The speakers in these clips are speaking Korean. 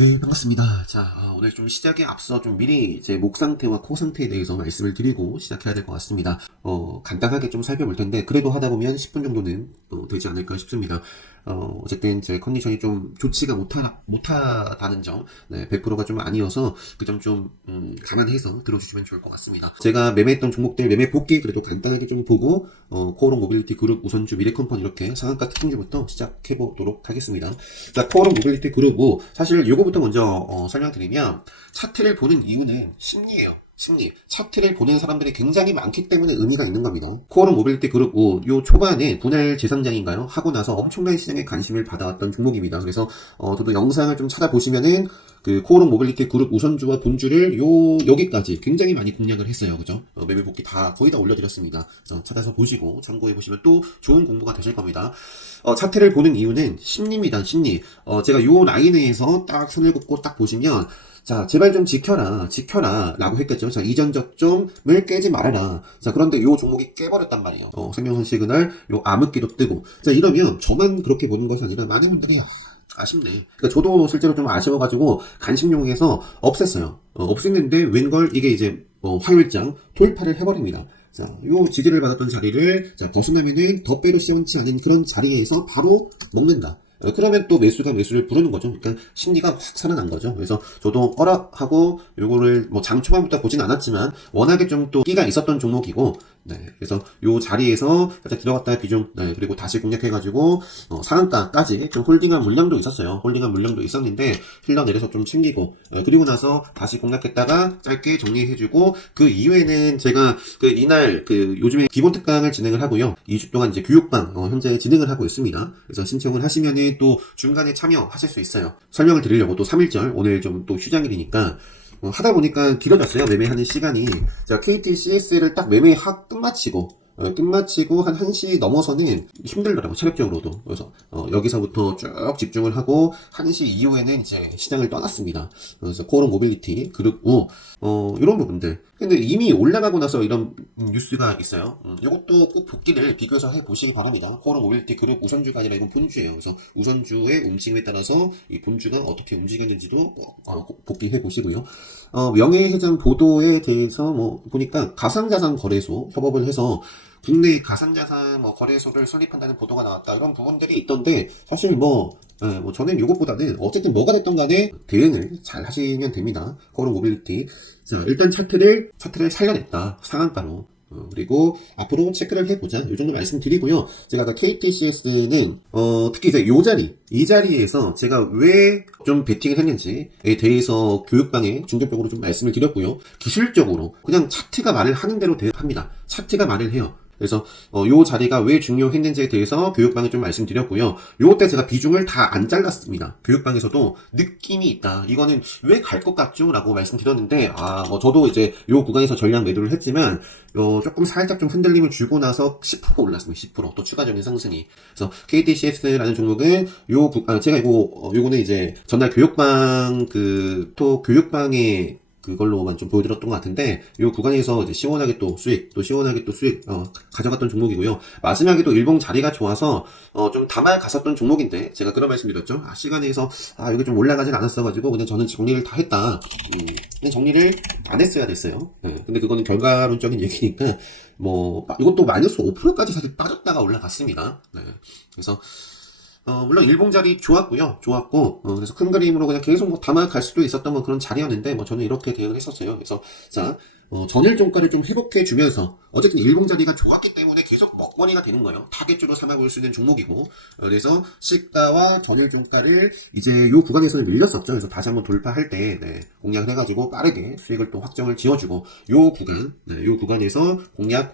네, 반갑습니다. 자, 오늘 좀 시작에 앞서 좀 미리 제 목 상태와 코 상태에 대해서 말씀을 드리고 시작해야 될 것 같습니다. 간단하게 좀 살펴볼 텐데, 그래도 하다 보면 10분 정도는 되지 않을까 싶습니다. 어쨌든 제 컨디션이 좀 좋지가 못하다는 점, 네, 100%가 좀 아니어서 그 점 좀, 감안해서 들어주시면 좋을 것 같습니다. 제가 매매했던 종목들 매매 복귀 그래도 간단하게 좀 보고, 코오롱 모빌리티 그룹, 우선주, 미래컴퍼니 이렇게 상한가 특징주부터 시작해 보도록 하겠습니다. 자, 코오롱 모빌리티 그룹, 사실 요거부터 먼저 설명드리면, 차트를 보는 이유는 심리예요. 심리. 차트를 보는 사람들이 굉장히 많기 때문에 의미가 있는 겁니다. 코오롱 모빌리티 그룹 요 초반에 분할 재상장인가요? 하고 나서 엄청난 시장에 관심을 받아왔던 종목입니다. 그래서 저도 영상을 좀 찾아보시면은 그 코오롱 모빌리티 그룹 우선주와 본주를 여기까지 굉장히 많이 공략을 했어요. 그죠? 매매 복귀 거의 다 올려드렸습니다. 그래서 찾아서 보시고 참고해 보시면 또 좋은 공부가 되실 겁니다. 차트를 보는 이유는 심리입니다. 심리. 제가 요 라인에서 딱 선을 긋고 딱 보시면, 자, 제발 좀 지켜라, 라고 했겠죠. 자, 이전 저점을 깨지 말아라. 자, 그런데 요 종목이 깨버렸단 말이에요. 생명선 시그널, 요 암흑기도 뜨고. 자, 이러면 저만 그렇게 보는 것이 아니라 많은 분들이, 아쉽네. 그러니까 저도 실제로 좀 아쉬워가지고 간식용에서 없앴어요. 없앴는데 웬걸 이게 이제 화요일장 돌파를 해버립니다. 자, 요 지지를 받았던 자리를 자 벗어나면은 덧배로 시원치 않은 그런 자리에서 바로 먹는다. 그러면 또 매수가 매수를 부르는 거죠. 그러니까 심리가 확 살아난 거죠. 그래서 저도 하고 요거를 뭐 장 초반부터 보진 않았지만 워낙에 좀 또 끼가 있었던 종목이고, 네, 그래서 요 자리에서 살짝 들어갔다 비중, 네, 그리고 다시 공략해가지고 상한가까지 좀 홀딩한 물량도 있었어요. 홀딩한 물량도 있었는데 흘러내려서 좀 챙기고, 그리고 나서 다시 공략했다가 짧게 정리해주고, 그 이후에는 제가 그 이날 그 요즘에 기본 특강을 진행을 하고요. 2주 동안 이제 교육방 현재 진행을 하고 있습니다. 그래서 신청을 하시면은 또 중간에 참여하실 수 있어요. 설명을 드리려고 또 3일절 오늘 좀 또 휴장일이니까 하다 보니까 길어졌어요. 매매하는 시간이. 제가 KTCS를 딱 끝마치고 한 1시 넘어서는 힘들더라고, 체력적으로도. 그래서 여기서부터 쭉 집중을 하고 1시 이후에는 이제 시장을 떠났습니다. 그래서 코오롱 모빌리티 그룹 이런 부분들. 근데 이미 올라가고 나서 이런 뉴스가 있어요. 이것도 꼭 복귀를 비교해서 해보시기 바랍니다. 코오롱 모빌리티 그룹 우선주가 아니라 이건 본주예요. 그래서 우선주의 움직임에 따라서 이 본주가 어떻게 움직였는지도 꼭 복귀해 보시고요. 명예회장 보도에 대해서 보니까 가상자산 거래소 협업을 해서 국내 가상자산 거래소를 설립한다는 보도가 나왔다. 이런 부분들이 있던데, 사실 저는 이것보다는 어쨌든 뭐가 됐던 간에 대응을 잘 하시면 됩니다. 코오롱 모빌리티. 자, 일단 차트를 살려냈다. 상한가로. 그리고 앞으로 체크를 해보자. 이 정도 말씀드리고요. 제가 아까 KTCS는 특히 이제 이 자리에서 제가 왜 좀 베팅을 했는지에 대해서 교육방에 중점적으로 좀 말씀을 드렸고요. 기술적으로 그냥 차트가 말을 하는 대로 합니다. 차트가 말을 해요. 그래서 요 자리가 왜 중요했는지에 대해서 교육방에 좀 말씀드렸고요. 요때 제가 비중을 다 안 잘랐습니다. 교육방에서도 느낌이 있다. 이거는 왜 갈 것 같죠? 라고 말씀드렸는데, 저도 이제 요 구간에서 전량 매도를 했지만, 조금 살짝 좀 흔들림을 주고 나서 10% 올랐습니다. 10%. 또 추가적인 상승이. 그래서 KTCS라는 종목은 제가 요거는 이제 전날 교육방 교육방에 그걸로만 좀 보여드렸던 것 같은데, 이 구간에서 이제 시원하게 또 수익 가져갔던 종목이고요. 마지막에도 일봉 자리가 좋아서 좀 담아갔었던 종목인데, 제가 그런 말씀드렸죠. 시간에서 여기 좀 올라가진 않았어가지고 그냥 저는 정리를 다 했다. 그냥 정리를 안 했어야 됐어요. 네, 근데 그거는 결과론적인 얘기니까 이것도 마이너스 5%까지 사실 빠졌다가 올라갔습니다. 네, 그래서 물론 일봉자리 좋았고, 그래서 큰 그림으로 그냥 계속 담아갈 수도 있었던 그런 자리였는데, 저는 이렇게 대응을 했었어요. 그래서, 자, 전일 종가를 좀 회복해주면서, 어쨌든 일봉자리가 좋았기 때문에 계속 먹거리가 되는 거예요. 타겟주로 삼아볼 수 있는 종목이고, 그래서 시가와 전일 종가를 이제 요 구간에서는 밀렸었죠. 그래서 다시 한번 돌파할 때, 공략을 해가지고 빠르게 수익을 또 확정을 지어주고, 요 구간에서 공략,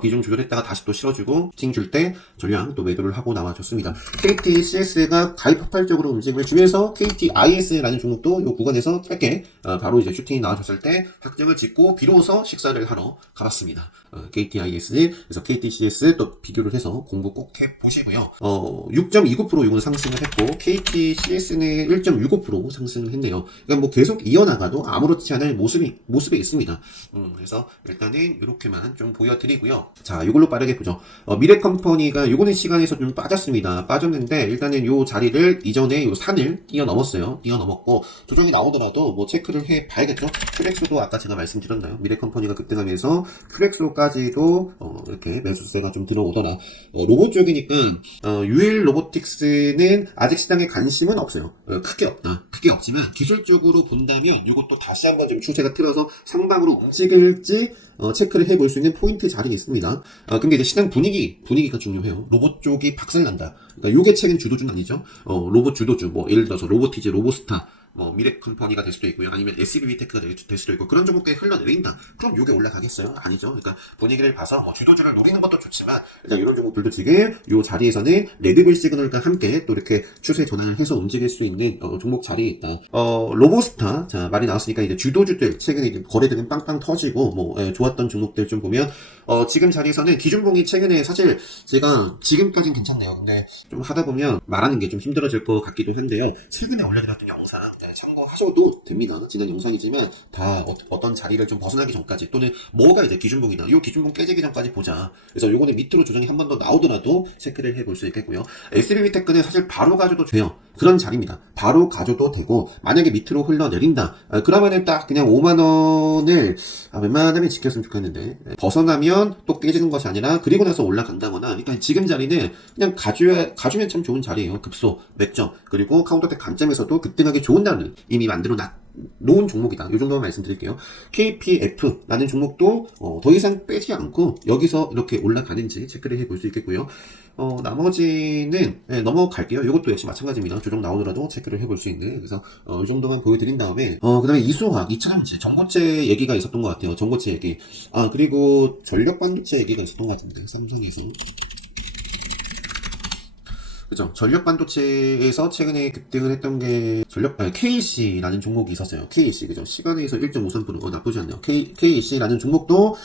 비중 조절했다가 다시 또 실어주고, 팅 줄 때 전량 또 매도를 하고 나와줬습니다. KTCS가 가입 폭발적으로 움직임을 주면서 KTIS라는 종목도 요 구간에서 짧게 바로 이제 슈팅이 나와줬을 때 확정을 짓고 비로소 식사를 하러 가봤습니다. KTIS, 그래서 KTCS 또 비교를 해서 공부 꼭 해보시고요. 6.29% 이거는 상승을 했고, KTCS는 1.65% 상승을 했네요. 그러니까 뭐 계속 이어나가도 아무렇지 않을 모습에 있습니다. 그래서 일단은 이렇게만 좀 보여드리고요. 자, 이걸로 빠르게 보죠. 미래컴퍼니가 요거는 시간에서 좀 빠졌습니다. 빠졌는데, 일단은 요 자리를 이전에 요 산을 뛰어넘었어요. 뛰어넘었고, 조정이 나오더라도 뭐 체크를 해 봐야겠죠. 큐렉스도 아까 제가 말씀드렸나요? 미래컴퍼니가 급등하면서 큐렉스로까지도 이렇게 매수세가 좀 들어오더라. 로봇 쪽이니까 UL 로보틱스는 아직 시장에 관심은 없어요. 크게 없다. 크게 없지만 기술적으로 본다면 이것도 다시 한번 좀 추세가 틀어서 상방으로 움직일지 체크를 해볼 수 있는 포인트 자리에 있습니다. 근데 이제 시장 분위기가 중요해요. 로봇 쪽이 박살난다. 그러니까 요게 최근 주도주는 아니죠. 로봇 주도주, 뭐 예를 들어서 로보티즈, 로보스타, 뭐 미래컴퍼니가 될 수도 있고요. 아니면 SBB테크가 될 수도 있고, 그런 종목들이 흘러내린다. 그럼 요게 올라가겠어요? 아니죠. 그러니까 분위기를 봐서 뭐 주도주를 노리는 것도 좋지만, 일단 이런 종목들도 지금 요 자리에서는 레드불 시그널과 함께 또 이렇게 추세 전환을 해서 움직일 수 있는 종목 자리에 있다. 로보스타, 자 말이 나왔으니까 이제 주도주들 최근에 이제 거래되는 빵빵 터지고 뭐 좋았던 종목들 좀 보면 지금 자리에서는 기준봉이 최근에 사실 제가 지금까지는 괜찮네요. 근데 좀 하다 보면 말하는 게 좀 힘들어질 것 같기도 한데요. 최근에 올려드렸던 영상 참고하셔도 됩니다. 지난 영상이지만 다 어떤 자리를 좀 벗어나기 전까지, 또는 뭐가 이제 기준봉이다. 이 기준봉 깨지기 전까지 보자. 그래서 요거는 밑으로 조정이 한 번 더 나오더라도 체크를 해볼 수 있겠고요. SBB테크는 사실 바로 가져도 돼요. 그런 자리입니다. 바로 가져도 되고, 만약에 밑으로 흘러내린다. 그러면은 딱 그냥 5만원을 웬만하면 지켰으면 좋겠는데, 벗어나면 또 깨지는 것이 아니라 그리고 나서 올라간다거나, 일단 지금 자리는 그냥 가주면 참 좋은 자리예요. 급소, 맥점, 그리고 카운터텍 관점에서도 급등하기 좋은 날을 이미 만들어 놓은 종목이다. 이 정도만 말씀드릴게요. KPF라는 종목도 더 이상 빼지 않고 여기서 이렇게 올라가는지 체크를 해볼 수 있겠고요. 나머지는 넘어갈게요. 이것도 역시 마찬가지입니다. 조정 나오더라도 체크를 해볼 수 있는. 그래서 이 정도만 보여드린 다음에 그 다음에 이수화학, 이차전지, 전고체 얘기가 있었던 것 같아요. 전고체 얘기. 그리고 전력반도체 얘기가 있었던 것 같은데, 삼성에서. 그죠. 전력 반도체에서 최근에 급등을 했던 게 KC라는 종목이 있었어요. KC, 그죠. 시간에서 1.53%. 나쁘지 않네요. KC라는 종목도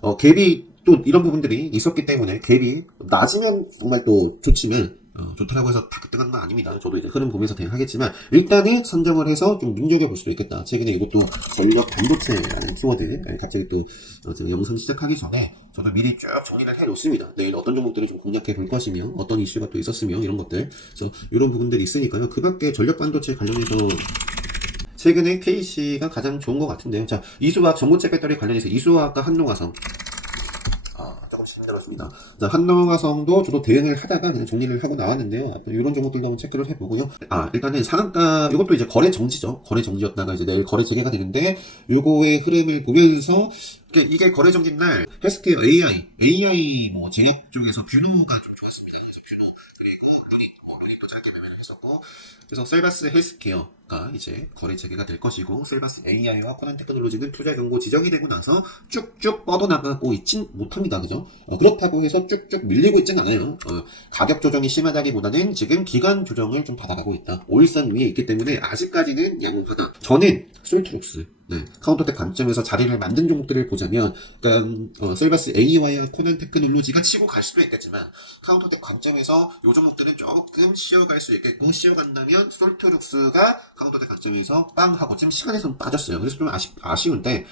갭이 또 이런 부분들이 있었기 때문에, 갭이 낮으면 정말 또 좋지만 좋다라고 해서 다 급등하는 건 아닙니다. 저도 이제 흐름 보면서 대응하겠지만, 일단은 선정을 해서 좀 눈여겨볼 수도 있겠다. 최근에 이것도 전력 반도체라는 키워드, 갑자기 또 제가 영상 시작하기 전에 저도 미리 쭉 정리를 해 놓습니다. 내일 어떤 종목들을 좀 공략해 볼 것이며, 어떤 이슈가 또 있었으며, 이런 것들. 그래서 이런 부분들이 있으니까요. 그 밖에 전력 반도체 관련해서 최근에 KC가 가장 좋은 것 같은데요. 자, 이수화학, 전고체 배터리 관련해서 이수화학과 한농화성. 조금씩 힘들었습니다. 자, 한농화성도 저도 대응을 하다가 그냥 정리를 하고 나왔는데요. 이런 종목들도 한번 체크를 해보고요. 일단은 상한가, 이것도 이제 거래 정지죠. 거래 정지였다가 이제 내일 거래 재개가 되는데, 요거의 흐름을 보면서, 이게 거래 정지 날 헬스케어 AI 뭐 제약 쪽에서 뷰노가 좀 좋았습니다. 그래서 뷰노, 그리고 로닛도 짧게 매매를 했었고, 그래서 셀바스 헬스케어가 이제 거래 재개가 될 것이고, 셀바스 AI와 코난 테크놀로지는 투자 경고 지정이 되고 나서 쭉쭉 뻗어나가고 있진 못합니다. 그죠? 그렇다고 해서 쭉쭉 밀리고 있진 않아요. 가격 조정이 심하다기보다는 지금 기간 조정을 좀 받아가고 있다. 올산 위에 있기 때문에 아직까지는 양호하다. 저는 솔트룩스, 카운터텍 관점에서 자리를 만든 종목들을 보자면, 그러니까 셀바스 AI와 코난 테크놀로지가 치고 갈 수도 있겠지만, 카운터텍 관점에서 이 종목들은 조금 쉬어갈 수 있겠고, 쉬어간다면 솔트룩스가 카운터텍 관점에서 빵 하고 지금 시간에서 빠졌어요. 그래서 좀 아쉬운데,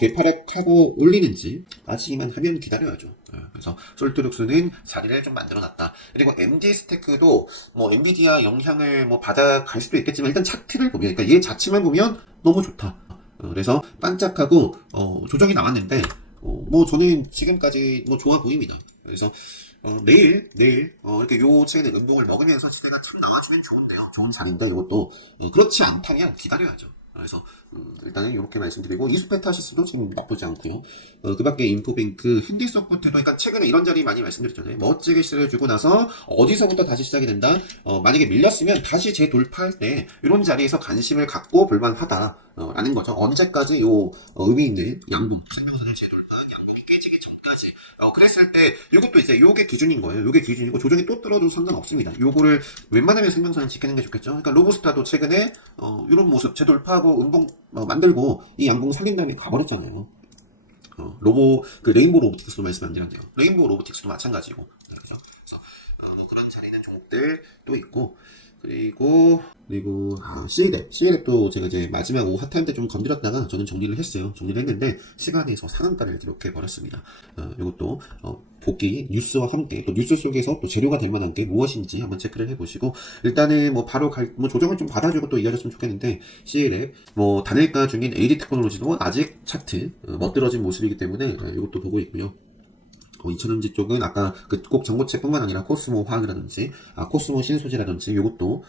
개파력하고 올리는지 아직만 하면 기다려야죠. 그래서 솔트룩스는 자리를 좀 만들어놨다. 그리고 MD스테크도 뭐 엔비디아 영향을 뭐 받아갈 수도 있겠지만, 일단 차트를 보면, 그러니까 얘 자체만 보면 너무 좋다. 그래서 반짝하고 조정이 나왔는데, 뭐 저는 지금까지 뭐 좋아 보입니다. 그래서 내일 이렇게 요 최근에 음봉을 먹으면서 시대가 참 나와주면 좋은데요. 좋은 자리인데, 이것도 그렇지 않다면 기다려야죠. 그래서 일단은 이렇게 말씀드리고, 이수페타시스도 지금 나쁘지 않고요. 그 밖에 인포뱅크, 현대소프트도, 그러니까 최근에 이런 자리 많이 말씀드렸잖아요. 멋지게 시를 주고 나서 어디서부터 다시 시작이 된다. 만약에 밀렸으면 다시 재돌파할 때 이런 자리에서 관심을 갖고 볼만하다 라는 거죠. 언제까지 요 의미 있는 양봉, 생명선을 재돌파, 양봉이 깨지기 전까지. 그랬을 때 요것도 이제 요게 기준인 거예요. 요게 기준이고, 조정이 또 떨어져도 상관없습니다. 요거를 웬만하면 생명선을 지키는 게 좋겠죠. 그러니까 로보스타도 최근에 이런 모습 재돌파하고 음봉 만들고 이 양봉 살린 다음에 가버렸잖아요. 그 레인보우 로보틱스도 말씀 안 드렸네요. 레인보우 로보틱스도 마찬가지고. 네, 그죠? 그래서, 그런 잘 있는 종목들 또 있고, 그리고 CL앱도 제가 이제 마지막 오후 핫타임 때 좀 건드렸다가 저는 정리를 했어요. 정리를 했는데 시간에서 상한가를 기록해 버렸습니다. 이것도 복귀 뉴스와 함께 또 뉴스 속에서 또 재료가 될 만한 게 무엇인지 한번 체크를 해보시고 일단은 뭐 바로 조정을 좀 받아주고 또 이어졌으면 좋겠는데 CL앱 뭐 단일가 중인 AD 테크놀로지도 아직 차트 멋들어진 모습이기 때문에 이것도 보고 있고요. 2000년지 쪽은 아까 꼭 전고체뿐만 아니라 코스모 화학이라든지 코스모 신소재라든지 요것도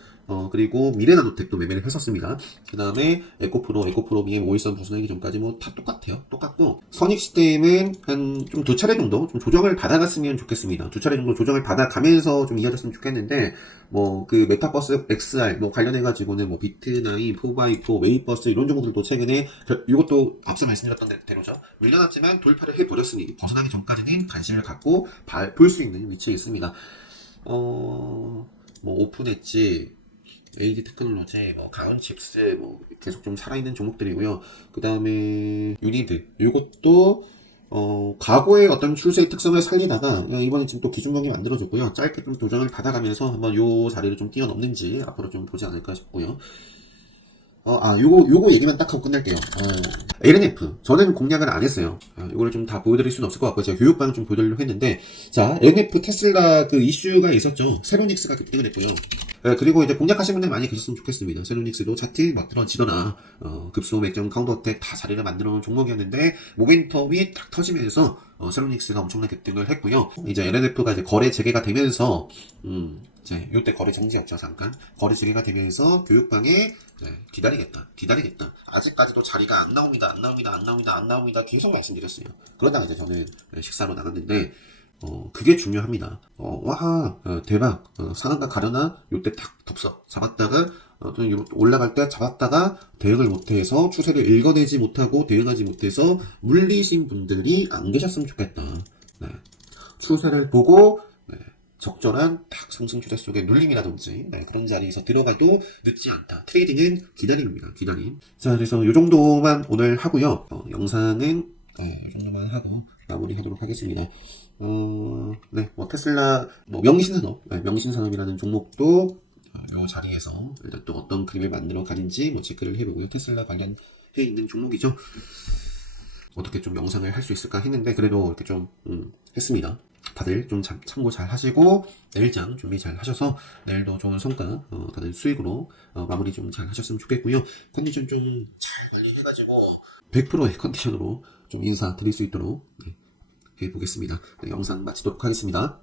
그리고 미래나노텍도 매매를 했었습니다. 그 다음에 에코프로 BM 오일선 부순하기 전까지 뭐 다 똑같아요. 똑같고 선익스템은 한 좀 두 차례 정도 좀 조정을 받아갔으면 좋겠습니다. 두 차례 정도 조정을 받아가면서 좀 이어졌으면 좋겠는데 뭐 그 메타버스 XR 뭐 관련해가지고는 뭐 비트나인, 4x4, 웨이버스 이런 종목들도 최근에 이것도 앞서 말씀드렸던 대로죠. 밀려났지만 돌파를 해버렸으니 벗어나기 전까지는 관심을 갖고 볼 수 있는 위치에 있습니다. 뭐 오픈 엣지, AD 테크놀로지, 뭐 가온칩스, 뭐 계속 좀 살아있는 종목들이고요. 그 다음에 유니드, 이것도 과거의 어떤 추세의 특성을 살리다가 이번에 지금 또 기준경이 만들어졌고요. 짧게 좀 도전을 받아가면서 한번 요 자리를 좀 뛰어넘는지 앞으로 좀 보지 않을까 싶고요. 요거 얘기만 딱 하고 끝낼게요. LNF. 저는 공략을 안 했어요. 이거를 좀 다 보여드릴 수는 없을 것 같고, 제가 교육방을 좀 보여드리려고 했는데, 자, LNF 테슬라 그 이슈가 있었죠. 세로닉스가 급등을 했고요. 그리고 이제 공략하신 분들 많이 계셨으면 좋겠습니다. 세로닉스도 차트 멋들어지더라. 급소 맥점 카운터 어택 다 자리를 만들어 놓은 종목이었는데, 모멘텀이 탁 터지면서, 세로닉스가 엄청난 급등을 했고요. 이제 LNF가 이제 거래 재개가 되면서, 이제 요때 거래 정지였죠. 잠깐 거래 재개가 되면서 교육방에 기다리겠다. 아직까지도 자리가 안 나옵니다. 계속 말씀드렸어요. 그러다가 이제 저는 식사로 나갔는데 그게 중요합니다. 대박. 상한가 가려나 요때 탁 덥석 잡았다가 올라갈 때 잡았다가 대응을 못해서 추세를 읽어내지 못하고 대응하지 못해서 물리신 분들이 안 계셨으면 좋겠다. 추세를 보고 적절한 딱 상승 추세 속의 눌림이라든지 그런 자리에서 들어가도 늦지 않다. 트레이딩은 기다림입니다. 기다림. 자, 그래서 이 정도만 오늘 하고요. 영상은 이 정도만 하고 마무리하도록 하겠습니다. 뭐 테슬라 명신산업이라는 종목도 이 자리에서 일단 또 어떤 그림을 만들어 가는지 뭐 체크를 해보고요. 테슬라 관련해 있는 종목이죠. 어떻게 좀 영상을 할 수 있을까 했는데 그래도 이렇게 좀 했습니다. 다들 좀 참고 잘 하시고 내일장 준비 잘 하셔서 내일도 좋은 성과 다들 수익으로 마무리 좀 잘 하셨으면 좋겠고요. 컨디션 좀 잘 관리해가지고 100%의 컨디션으로 좀 인사드릴 수 있도록 해보겠습니다. 영상 마치도록 하겠습니다.